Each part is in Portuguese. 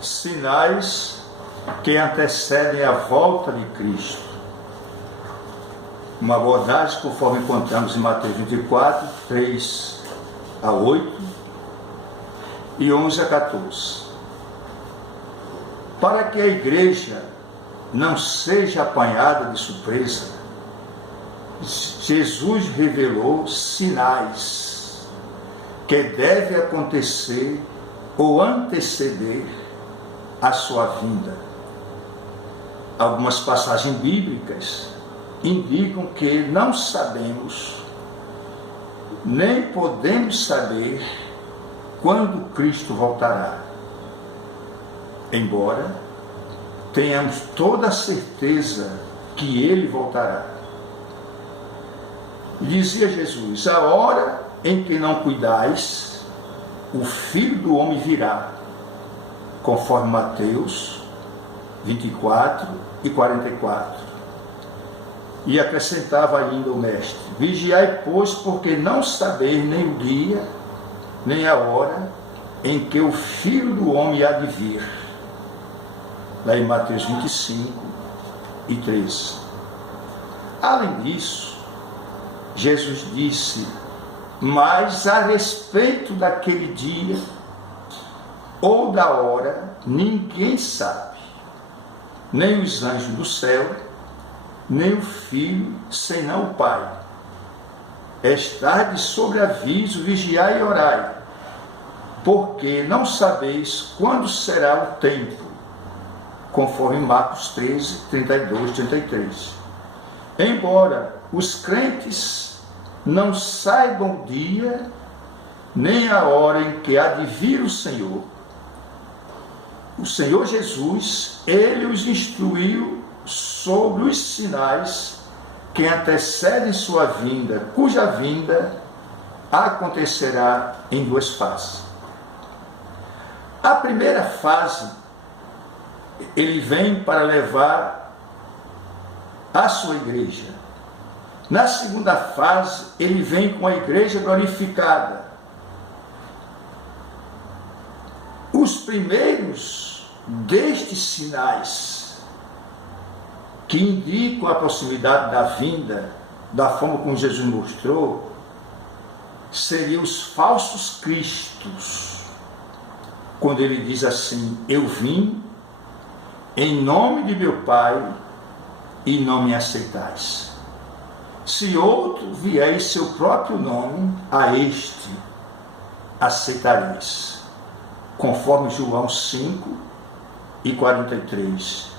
sinais que antecedem a volta de Cristo. Uma abordagem conforme encontramos em Mateus 24, 3 a 8 e 11 a 14. Para que a igreja não seja apanhada de surpresa, Jesus revelou sinais que devem acontecer ou anteceder a sua vinda. Algumas passagens bíblicas indicam que não sabemos, nem podemos saber quando Cristo voltará. Embora tenhamos toda a certeza que Ele voltará. E dizia Jesus: a hora em que não cuidais, o Filho do Homem virá, conforme Mateus 24 e 44. E acrescentava ainda o Mestre: vigiai, pois, porque não sabeis nem o dia, nem a hora em que o Filho do Homem há de vir. Lá em Mateus 25 e 13. Além disso, Jesus disse: mas a respeito daquele dia ou da hora, ninguém sabe, nem os anjos do céu, nem o Filho, senão o Pai. Estardes sobre aviso, vigiai e orai, porque não sabeis quando será o tempo, conforme Marcos 13, 32, 33. Embora os crentes não saibam o dia, nem a hora em que há de vir o Senhor Jesus, Ele os instruiu sobre os sinais que antecedem sua vinda, cuja vinda acontecerá em duas fases. A primeira fase, Ele vem para levar a sua igreja. Na segunda fase, Ele vem com a igreja glorificada. Os primeiros destes sinais que indicam a proximidade da vinda, da forma como Jesus mostrou, seriam os falsos cristos, quando Ele diz assim: eu vim em nome de meu Pai e não me aceitais. Se outro vier em seu próprio nome, a este aceitareis, conforme João 5 e 43.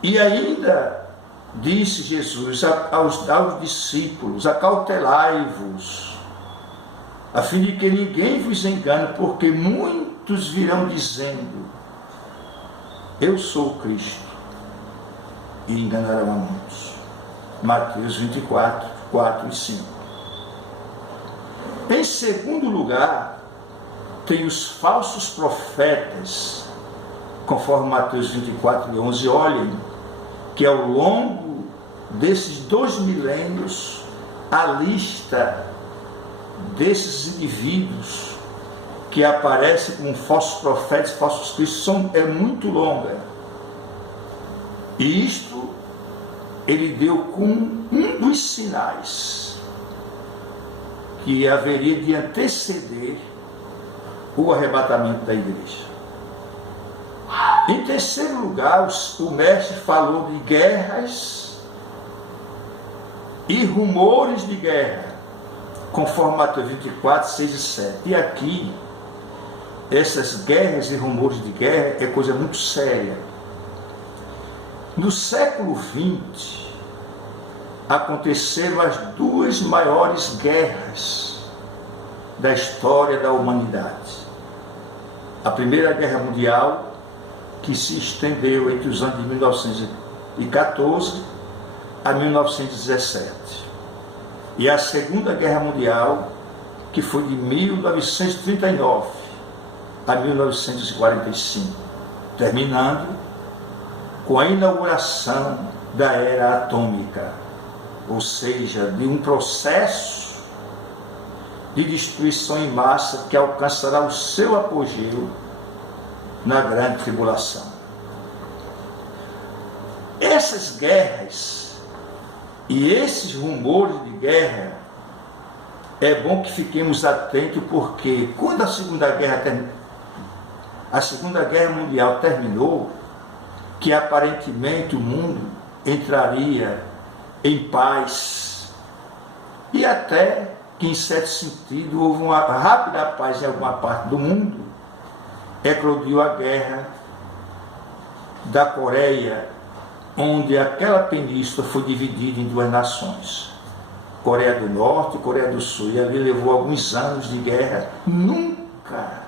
E ainda disse Jesus aos discípulos: acautelai-vos, a fim de que ninguém vos engane, porque muitos virão dizendo: eu sou o Cristo, e enganarão a muitos. Mateus 24, 4 e 5. Em segundo lugar, tem os falsos profetas, conforme Mateus 24 e 11. Olhem que ao longo desses 2 milênios, a lista desses indivíduos que aparecem como falsos profetas, falsos cristos, é muito longa. E isto Ele deu com um dos sinais que haveria de anteceder o arrebatamento da igreja. Em terceiro lugar, o Mestre falou de guerras e rumores de guerra, conforme Mateus 24, 6 e 7. E aqui, essas guerras e rumores de guerra é coisa muito séria. No século XX, aconteceram as 2 maiores guerras da história da humanidade. A Primeira Guerra Mundial, que se estendeu entre os anos de 1914 a 1917. E a Segunda Guerra Mundial, que foi de 1939 a 1945, terminando com a inauguração da era atômica, ou seja, de um processo de destruição em massa que alcançará o seu apogeu na grande tribulação. Essas guerras e esses rumores de guerra, é bom que fiquemos atentos, porque quando a Segunda Guerra Mundial terminou, que aparentemente o mundo entraria em paz, e até que, em certo sentido, houve uma rápida paz em alguma parte do mundo, eclodiu a guerra da Coreia, onde aquela península foi dividida em duas nações, Coreia do Norte e Coreia do Sul, e ali levou alguns anos de guerra, nunca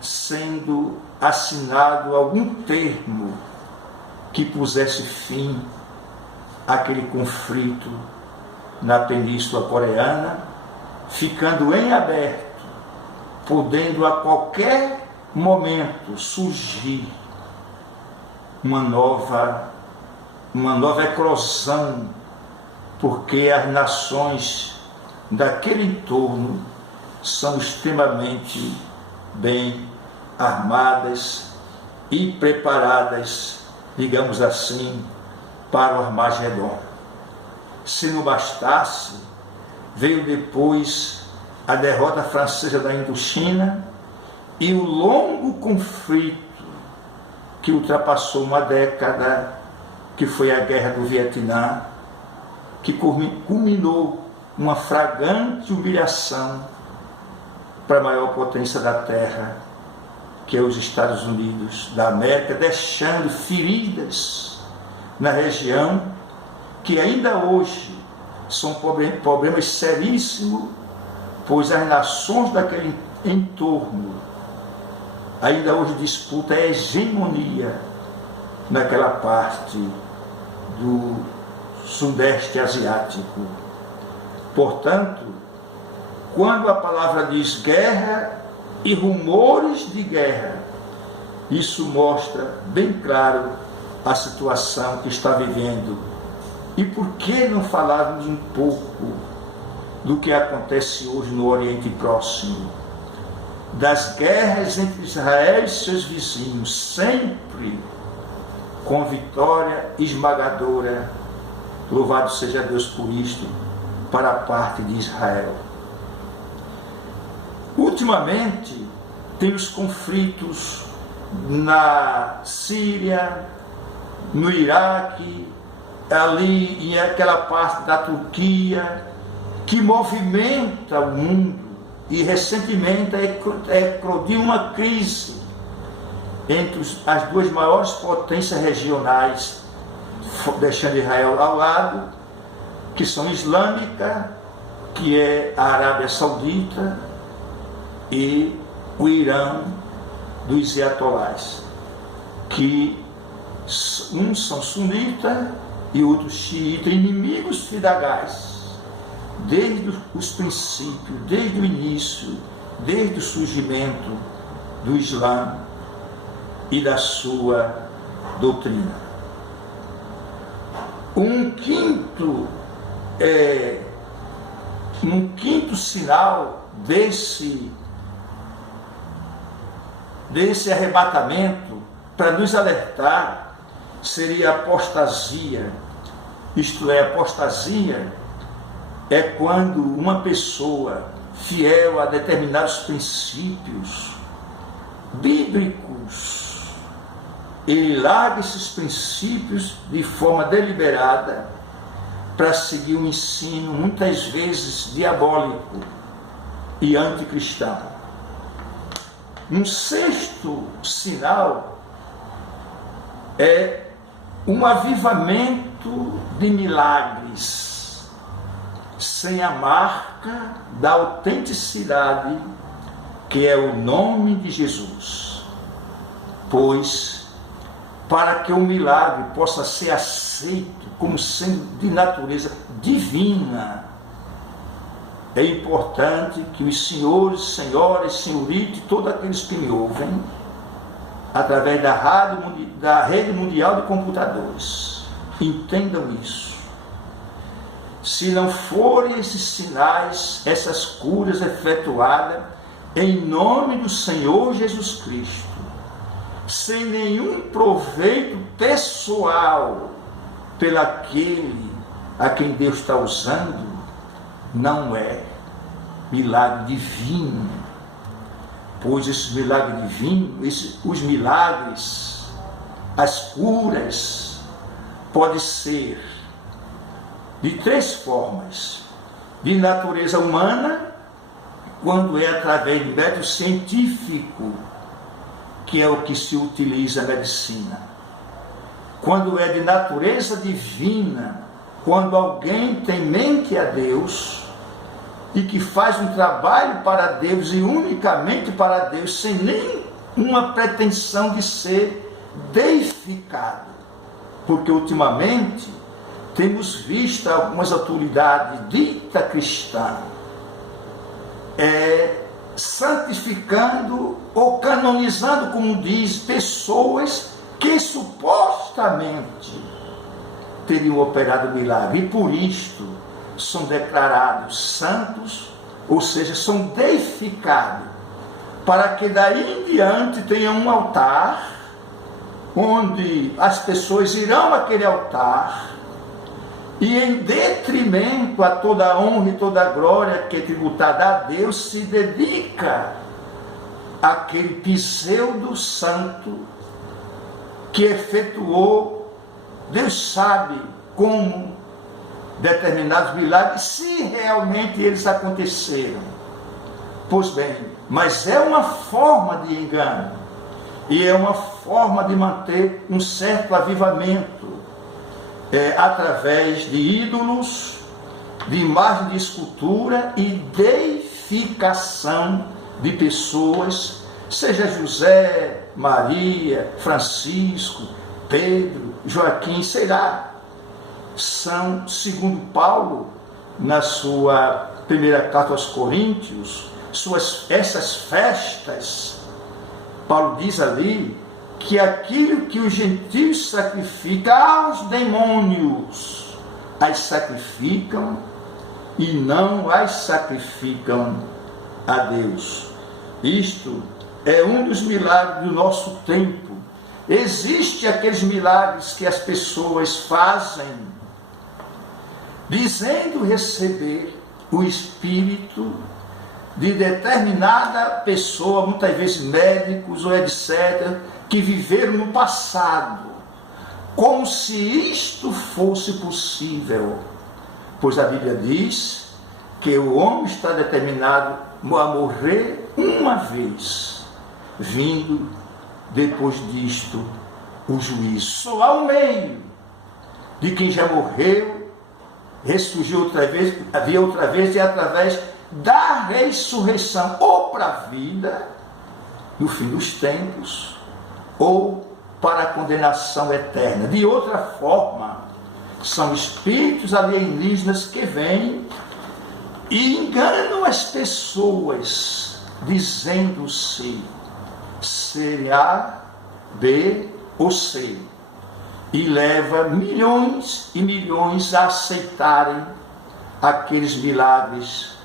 sendo assinado algum termo que pusesse fim àquele conflito na península coreana, ficando em aberto, podendo a qualquer momento surgir uma nova eclosão, porque as nações daquele entorno são extremamente bem armadas e preparadas, digamos assim, para o Armagedon. Se não bastasse, veio depois a derrota francesa da Indochina e o longo conflito que ultrapassou uma década, que foi a Guerra do Vietnã, que culminou uma flagrante humilhação para a maior potência da Terra, que é os Estados Unidos da América, deixando feridas na região que ainda hoje são problemas seríssimos, pois as nações daquele entorno ainda hoje disputam a hegemonia naquela parte do Sudeste Asiático. Portanto, quando a palavra diz guerra e rumores de guerra, isso mostra bem claro a situação que está vivendo. E por que não falarmos um pouco do que acontece hoje no Oriente Próximo? Das guerras entre Israel e seus vizinhos, sempre com vitória esmagadora, louvado seja Deus por isto, para a parte de Israel. Ultimamente, tem os conflitos na Síria, no Iraque, ali em aquela parte da Turquia, que movimenta o mundo, e recentemente eclodiu uma crise entre as duas maiores potências regionais, deixando Israel ao lado, que são islâmica, que é a Arábia Saudita, e o Irã dos Ayatolás, que uns são sunitas e outros xiitas, inimigos fidagais, desde os princípios, desde o início, desde o surgimento do Islã e da sua doutrina. Um quinto sinal desse arrebatamento, para nos alertar, seria a apostasia. Isto é, apostasia é quando uma pessoa fiel a determinados princípios bíblicos, ele larga esses princípios de forma deliberada para seguir um ensino muitas vezes diabólico e anticristão. Um sexto sinal é um avivamento de milagres, sem a marca da autenticidade, que é o nome de Jesus. Pois, para que o milagre possa ser aceito como sendo de natureza divina, é importante que os senhores, senhoras, senhoritas, todos aqueles que me ouvem, através da rede mundial de computadores, entendam isso. Se não forem esses sinais, essas curas efetuadas em nome do Senhor Jesus Cristo, sem nenhum proveito pessoal pelaquele a quem Deus está usando, não é milagre divino. Pois esse milagre divino, os milagres, as curas, pode ser de 3 formas: de natureza humana, quando é através do método científico, que é o que se utiliza a medicina; quando é de natureza divina, quando alguém tem mente a Deus e que faz um trabalho para Deus e unicamente para Deus, sem nenhuma pretensão de ser deificado. Porque ultimamente temos visto algumas autoridades dita cristã santificando ou canonizando, como diz, pessoas que supostamente teriam operado milagre, e por isto são declarados santos, ou seja, são deificados, para que daí em diante tenha um altar, onde as pessoas irão àquele altar, e em detrimento a toda a honra e toda a glória que é tributada a Deus, se dedica àquele pseudo santo que efetuou, Deus sabe como, determinados milagres, se realmente eles aconteceram. Pois bem, mas é uma forma de engano, e é uma forma de manter um certo avivamento, através de ídolos, de imagem de escultura e deificação de pessoas, seja José, Maria, Francisco, Pedro, Joaquim, sei lá. São, segundo Paulo, na sua primeira carta aos Coríntios, essas festas, Paulo diz ali que aquilo que os gentios sacrificam aos demônios, as sacrificam e não as sacrificam a Deus. Isto é um dos milagres do nosso tempo. Existem aqueles milagres que as pessoas fazem dizendo receber o espírito de determinada pessoa, muitas vezes médicos ou etc., que viveram no passado, como se isto fosse possível, pois a Bíblia diz que o homem está determinado a morrer uma vez, vindo depois disto o juízo. Só há um meio de quem já morreu, ressurgiu outra vez, havia outra vez, e através da ressurreição, ou para a vida no fim dos tempos, ou para a condenação eterna. De outra forma, são espíritos alienígenas que vêm e enganam as pessoas, dizendo-se ser A, B ou C, e leva milhões e milhões a aceitarem aqueles milagres